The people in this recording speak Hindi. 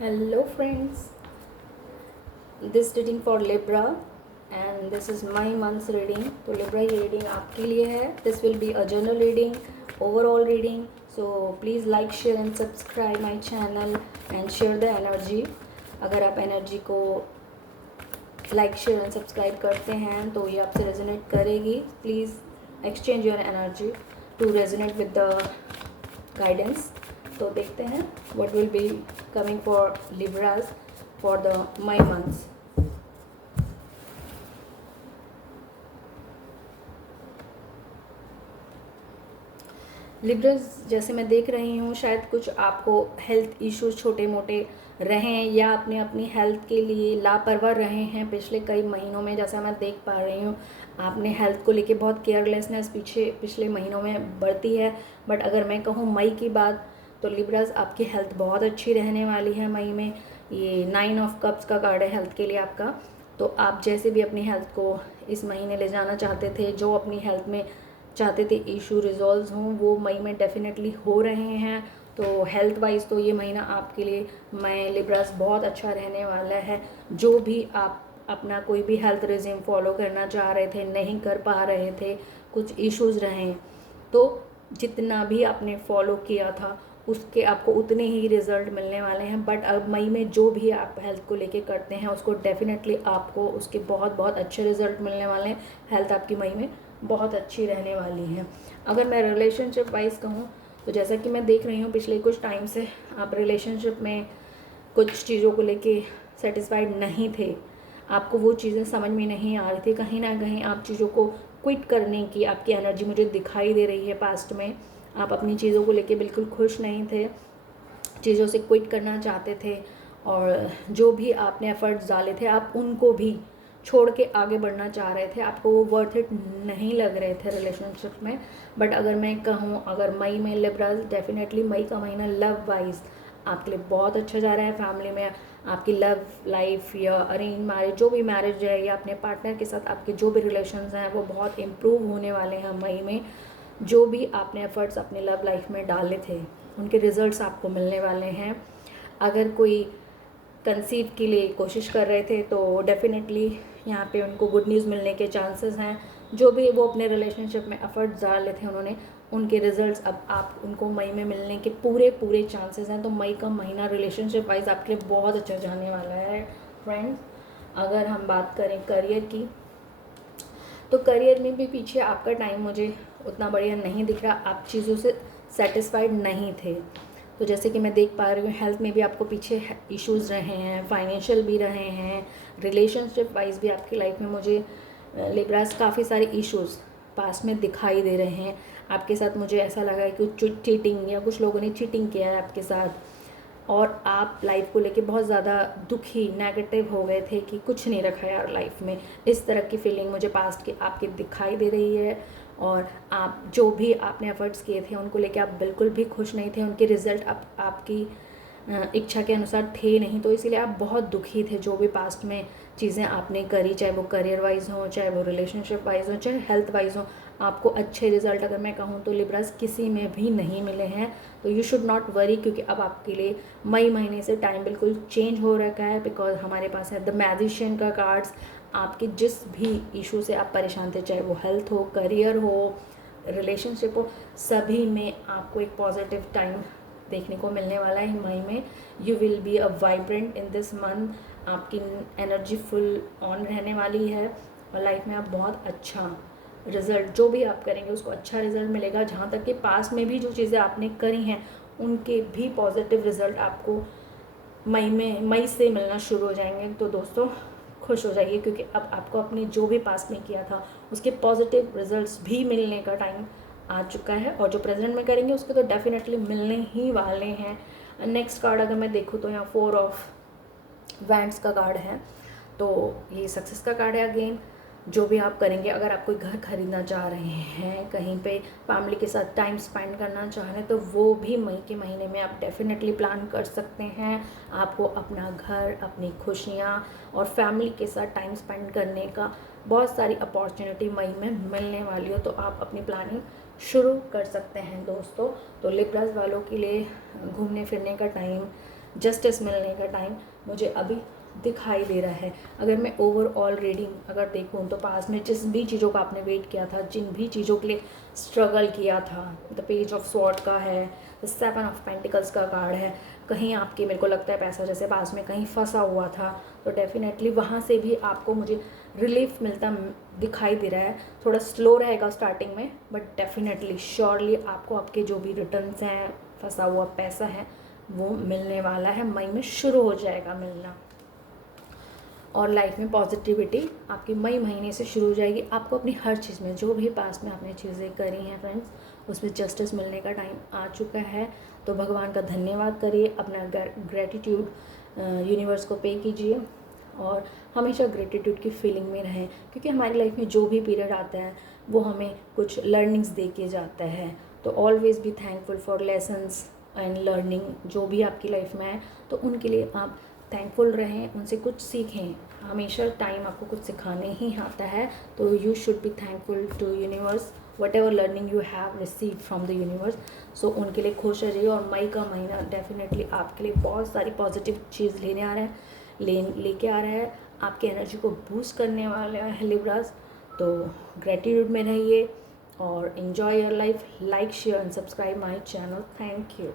Hello friends, this reading for Libra and this is my month's reading. तो Libra ये reading आपके लिए है. This will be a general reading, overall reading. So please like, share and subscribe my channel and share the energy. अगर आप एनर्जी को लाइक शेयर एंड सब्सक्राइब करते हैं तो ये आपसे रेजोनेट करेगी. Please exchange your energy to resonate with the guidance. तो देखते हैं what will be coming for Libras for the May months. Libras जैसे मैं देख रही हूँ शायद कुछ आपको हेल्थ इश्यूज छोटे मोटे रहें या अपने अपनी हेल्थ के लिए लापरवाह रहे हैं पिछले कई महीनों में. जैसा मैं देख पा रही हूँ आपने हेल्थ को लेके बहुत केयरलेसनेस पिछले महीनों में बढ़ती है. बट अगर मैं कहूँ मई की बात तो लिब्रास आपकी हेल्थ बहुत अच्छी रहने वाली है मई में. ये 9 ऑफ कप्स का कार्ड है हेल्थ के लिए आपका. तो आप जैसे भी अपनी हेल्थ को इस महीने ले जाना चाहते थे, जो अपनी हेल्थ में चाहते थे इशू रिजॉल्व हों, वो मई में डेफिनेटली हो रहे हैं. तो हेल्थ वाइज तो ये महीना आपके लिए मैं लिब्रास बहुत अच्छा रहने वाला है. जो भी आप अपना कोई भी हेल्थ रिजीम फॉलो करना चाह रहे थे, नहीं कर पा रहे थे, कुछ इश्यूज रहे, तो जितना भी आपने फॉलो किया था उसके आपको उतने ही रिज़ल्ट मिलने वाले हैं. बट अब मई में जो भी आप हेल्थ को लेके करते हैं उसको डेफिनेटली आपको उसके बहुत बहुत अच्छे रिज़ल्ट मिलने वाले हैं. हेल्थ आपकी मई में बहुत अच्छी रहने वाली है. अगर मैं रिलेशनशिप वाइज कहूँ तो जैसा कि मैं देख रही हूँ पिछले कुछ टाइम से आप रिलेशनशिप में कुछ चीज़ों को लेके सेटिस्फाइड नहीं थे. आपको वो चीज़ें समझ में नहीं आ रही थी. कहीं ना कहीं आप चीज़ों को क्विट करने की आपकी एनर्जी मुझे दिखाई दे रही है. पास्ट में आप अपनी चीज़ों को लेके बिल्कुल खुश नहीं थे, चीज़ों से क्विट करना चाहते थे और जो भी आपने एफर्ट्स डाले थे आप उनको भी छोड़ के आगे बढ़ना चाह रहे थे. आपको वो वर्थ इट नहीं लग रहे थे रिलेशनशिप में. बट अगर मैं कहूँ अगर मई में लिब्रास डेफिनेटली मई का महीना लव वाइज आपके लिए बहुत अच्छा जा रहा है. फैमिली में आपकी लव लाइफ या अरेंज मैरिज, जो भी मैरिज है या अपने पार्टनर के साथ आपके जो भी रिलेशंस हैं वो बहुत इम्प्रूव होने वाले हैं मई में. जो भी आपने एफर्ट्स अपने लव लाइफ में डाले थे उनके रिजल्ट्स आपको मिलने वाले हैं. अगर कोई कंसीव के लिए कोशिश कर रहे थे तो डेफिनेटली यहाँ पे उनको गुड न्यूज़ मिलने के चांसेस हैं. जो भी वो अपने रिलेशनशिप में एफर्ट्स डाले थे उन्होंने उनके रिजल्ट्स अब आप उनको मई में मिलने के पूरे चांसेस हैं. तो मई का महीना रिलेशनशिप वाइज आपके लिए बहुत अच्छा जाने वाला है फ्रेंड्स. अगर हम बात करें करियर की तो करियर में भी पीछे आपका टाइम मुझे उतना बढ़िया नहीं दिख रहा. आप चीज़ों से सेटिस्फाइड नहीं थे. तो जैसे कि मैं देख पा रही हूँ हेल्थ में भी आपको पीछे इश्यूज़ रहे हैं, फाइनेंशियल भी रहे हैं, रिलेशनशिप वाइज भी आपकी लाइफ में मुझे लिब्रास काफ़ी सारे इश्यूज़ पास में दिखाई दे रहे हैं. आपके साथ मुझे ऐसा लगा है कि चीटिंग या कुछ लोगों ने चीटिंग किया है आपके साथ और आप लाइफ को लेके बहुत ज़्यादा दुखी नेगेटिव हो गए थे कि कुछ नहीं रखा यार लाइफ में. इस तरह की फीलिंग मुझे पास्ट की आपकी दिखाई दे रही है. और आप जो भी आपने एफर्ट्स किए थे उनको लेके आप बिल्कुल भी खुश नहीं थे. उनके रिज़ल्ट आपकी इच्छा के अनुसार थे नहीं. तो इसीलिए आप बहुत दुखी थे. जो भी पास्ट में चीज़ें आपने करी, चाहे वो करियर वाइज हो, चाहे वो रिलेशनशिप वाइज हो, चाहे हेल्थ वाइज हो, आपको अच्छे रिजल्ट अगर मैं कहूँ तो लिब्रास किसी में भी नहीं मिले हैं. तो यू शुड नॉट वरी क्योंकि अब आपके लिए मई महीने से टाइम बिल्कुल चेंज हो रखा है. बिकॉज हमारे पास है द मैजिशियन का कार्ड्स. आपके जिस भी इशू से आप परेशान थे, चाहे वो हेल्थ हो, करियर हो, रिलेशनशिप हो, सभी में आपको एक पॉजिटिव टाइम देखने को मिलने वाला है मई में. You will be a vibrant in this month. आपकी एनर्जी फुल ऑन रहने वाली है और लाइफ में आप बहुत अच्छा रिज़ल्ट जो भी आप करेंगे उसको अच्छा रिज़ल्ट मिलेगा. जहाँ तक कि पास में भी जो चीज़ें आपने करी हैं उनके भी पॉजिटिव रिज़ल्ट आपको मई से मिलना शुरू हो जाएंगे. तो दोस्तों खुश हो जाइए क्योंकि अब आपको अपने जो भी पास्ट में किया था उसके पॉजिटिव रिजल्ट्स भी मिलने का टाइम आ चुका है. और जो प्रेजेंट में करेंगे उसके तो डेफिनेटली मिलने ही वाले हैं. नेक्स्ट कार्ड अगर मैं देखूँ तो यहाँ 4 ऑफ वैंड्स का कार्ड है. तो ये सक्सेस का कार्ड है. अगेन जो भी आप करेंगे, अगर आप कोई घर खरीदना चाह रहे हैं, कहीं पे फैमिली के साथ टाइम स्पेंड करना चाह रहे हैं तो वो भी मई के महीने में आप डेफिनेटली प्लान कर सकते हैं. आपको अपना घर, अपनी खुशियाँ और फैमिली के साथ टाइम स्पेंड करने का बहुत सारी अपॉर्चुनिटी मई में मिलने वाली हो. तो आप अपनी प्लानिंग शुरू कर सकते हैं दोस्तों. तो लिब्रास वालों के लिए घूमने फिरने का टाइम जस्टिस मिलने का टाइम मुझे अभी दिखाई दे रहा है। अगर मैं ओवरऑल रीडिंग अगर देखूँ तो पास में जिस भी चीज़ों का आपने वेट किया था, जिन भी चीज़ों के लिए स्ट्रगल किया था, द पेज ऑफ स्वॉर्ड का है, द 7 ऑफ पेंटिकल्स का कार्ड है, कहीं आपके मेरे को लगता है पैसा जैसे पास में कहीं फंसा हुआ था, तो डेफिनेटली वहाँ से भी आपको मुझे रिलीफ मिलता दिखाई दे रहा है। थोड़ा स्लो रहेगा स्टार्टिंग में, बट डेफिनेटली श्योरली आपको आपके जो भी रिटर्न्स हैं, फंसा हुआ पैसा है, वो मिलने वाला है। मई में शुरू हो जाएगा मिलना। और लाइफ में पॉजिटिविटी आपकी मई महीने से शुरू हो जाएगी। आपको अपनी हर चीज़ में जो भी पास में आपने चीज़ें करी हैं फ्रेंड्स, उसमें जस्टिस मिलने का टाइम आ चुका है। तो भगवान का धन्यवाद करिए, अपना ग्रेटिट्यूड यूनिवर्स को पे कीजिए और हमेशा ग्रेटिट्यूड की फीलिंग में रहें, क्योंकि हमारी लाइफ में जो भी पीरियड आता है वो हमें कुछ लर्निंग्स दे के जाता है। तो always be thankful for lessons and learning जो भी आपकी लाइफ में है, तो उनके लिए आप थैंकफुल रहें, उनसे कुछ सीखें। हमेशा टाइम आपको कुछ सिखाने ही आता है, तो you should be thankful to universe whatever learning you have receive from the universe. So उनके लिए खुश रहिए। और मई का महीना डेफिनेटली आपके लिए बहुत सारी पॉजिटिव चीज़ लेने आ रहा है, लेके आ रहा है, आपकी एनर्जी को बूस्ट करने वाला है लिब्रास। तो ग्रेटिट्यूड में रहिए और enjoy your life. Like, share and subscribe my channel. Thank you.